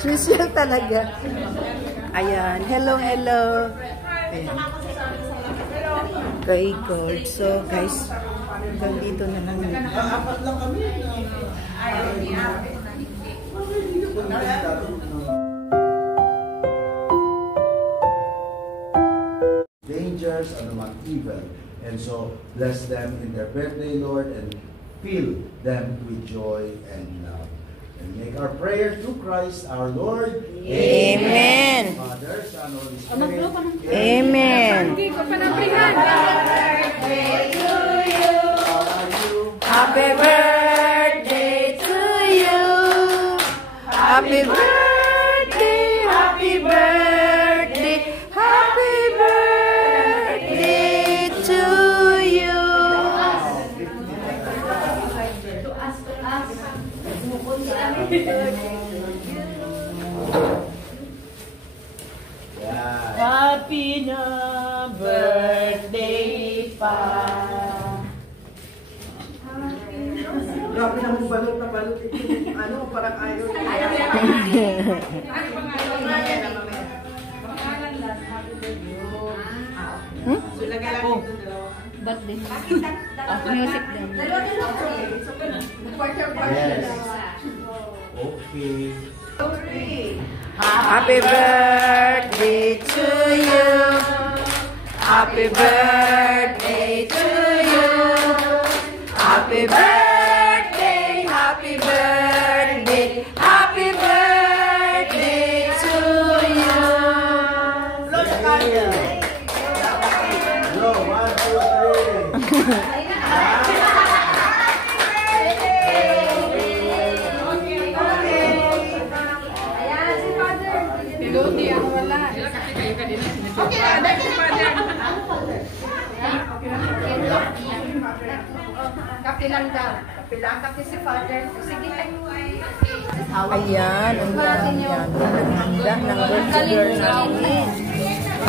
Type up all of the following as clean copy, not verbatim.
Social talaga. Ayan. Hello, hello. Ayan. Kay God. So, guys, hanggang dito na lang. Apat lang kami. Dangers and not evil. And so, bless them in their birthday, Lord, and fill them with joy and love. And make our prayer through Christ our Lord. Amen. Father, Son, Holy Spirit. Amen. Happy birthday to you. Happy birthday, happy birthday, happy birthday to you. Happy na birthday pa. Grabe na mong balot na balot. Ano, parang ayaw. Ba't din? Music din. Yes. Okay. Happy birthday to you. Happy birthday to you. Happy birthday, happy birthday, happy birthday to you. Go, 1, 2, 3. Okay, ada si Father. Kape lang daw. Kape lang. Kape si Father. Sige, Ayan, ang yan. Handa ng birthday girl namin.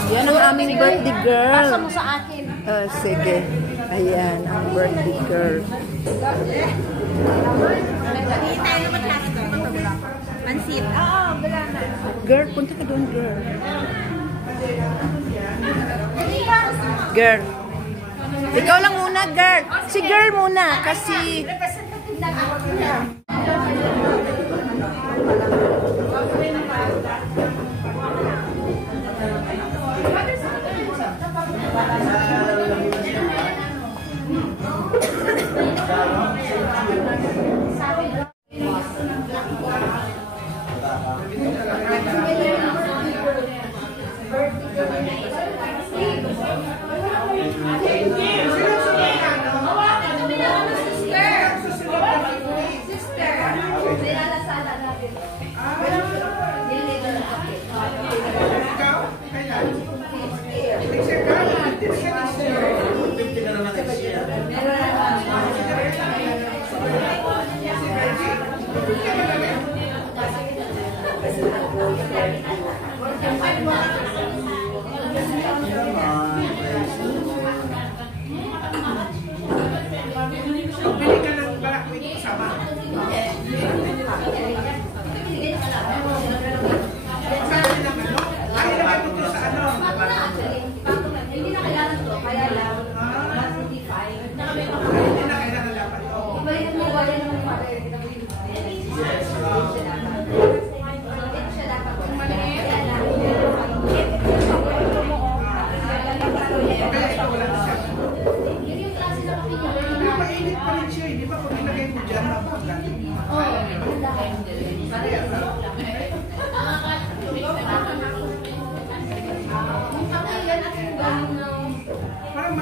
Yan ang aming birthday girl. pasa mo sa akin. Sige. Ayan, ang birthday girl. Pansit. Girl, punta ka doon, girl. Girl. Ikaw lang muna, girl. Si girl muna, kasi...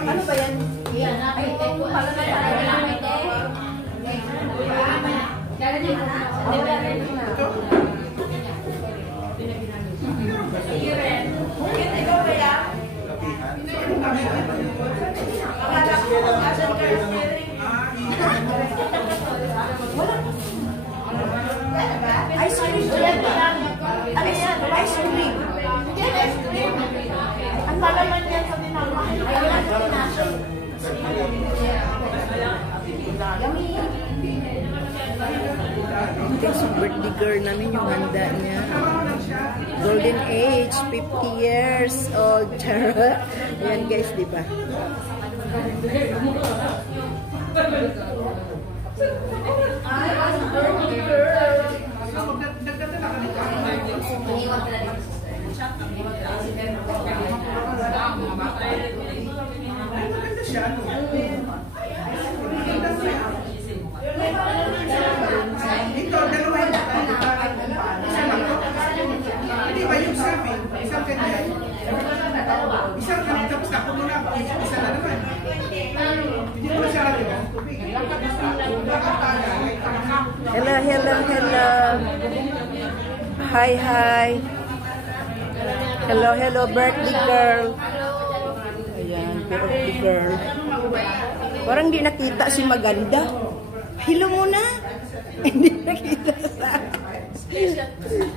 Ano ba yan? Yan. Ay, ito pala na ice cream. Ano yan? Ice cream. Ice cream. Ang palaman yan sa tinawag. Ayun ang tinasyon. Yummy. Ito yung birthday girl namin, yung handa niya. Golden age, 50 years old. Charot. Ayan guys, di ba? Ito, dalawa yung hindi ba yung sabi? Isang ganyan. Isang ganyan. Tapos ako muna. Isa na naman. Hindi ko siya rin. Hello, hello, hello. Hi, hi. Hello, hello, birthday girl. Ayan, birthday girl. Parang di nakita si Maganda. Hello muna. Hindi nakita sa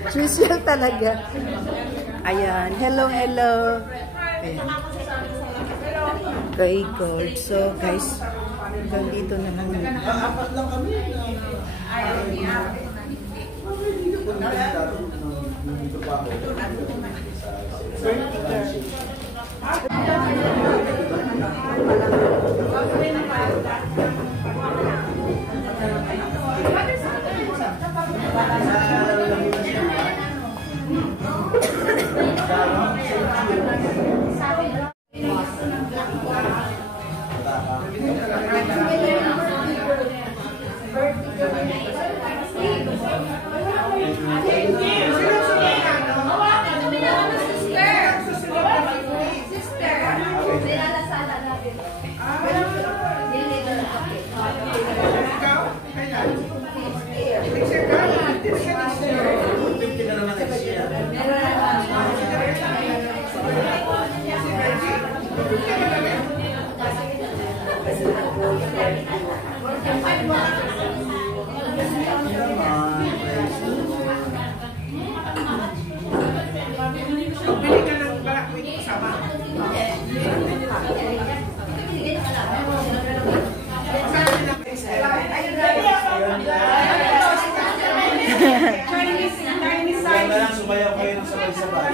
special talaga. Ayan, hello, hello. Ayan. Okay, good. So, guys, hanggang dito na lang. Apat lang kami. Dito pa ako. Sumayaw kayo ng sabay-sabay.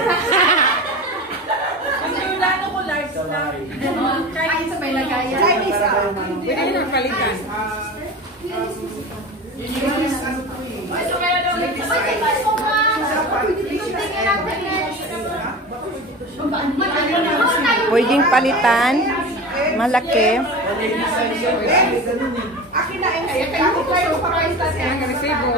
Ano ko large na? Chinese sa may lagayan. Chinese Pwede nyo nang palitan. Pwedeng palitan. Malaki. Akin na yung kaya ako kayo pa-price na siya. Resibo.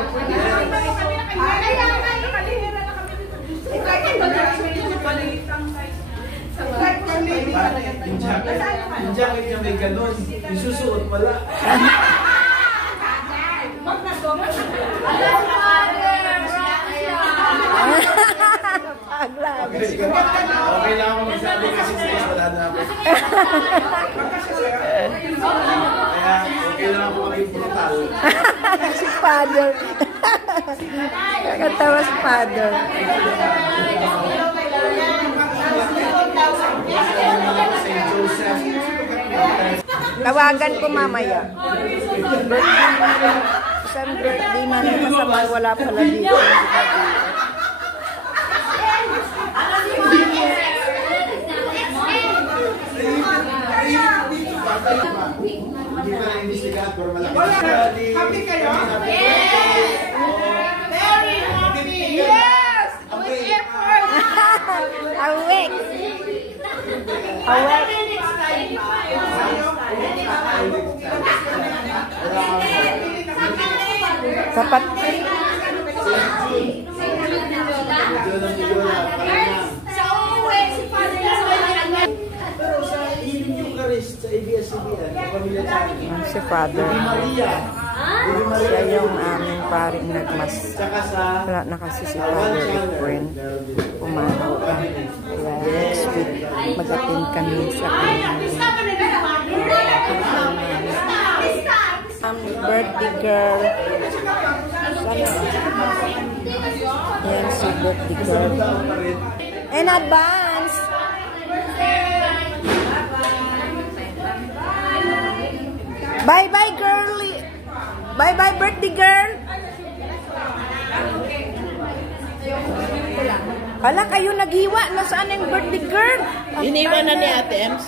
Yung jacket niya may ganon. Yung susuot pala. Okay lang ako magsabi kasi sa wala na ako. Kaya okay lang ako maging brutal. Si Father. Kakatawa si Father. Tawagan ko mamaya. Isang birthday namin kasama, wala pala dito. Hindi ka na-investigahan pero malaki. Happy kayo? Yes! Very happy! Yes! With effort! Awake! Awake! Sapat. Sa ABS-CBN, pamilya namin. Si Father. Siya yung aming paring nagmas. Wala na kasi si Father Efren. Umanaw ka. Kaya next week, mag-attend kami sa kanya. Birthday girl. Yan si birthday girl. In advance! Bye-bye, girlie! Bye-bye, birthday girl! Hala, kayo naghiwa. Nasaan yung birthday girl? Iniwan na ni Ate Ems.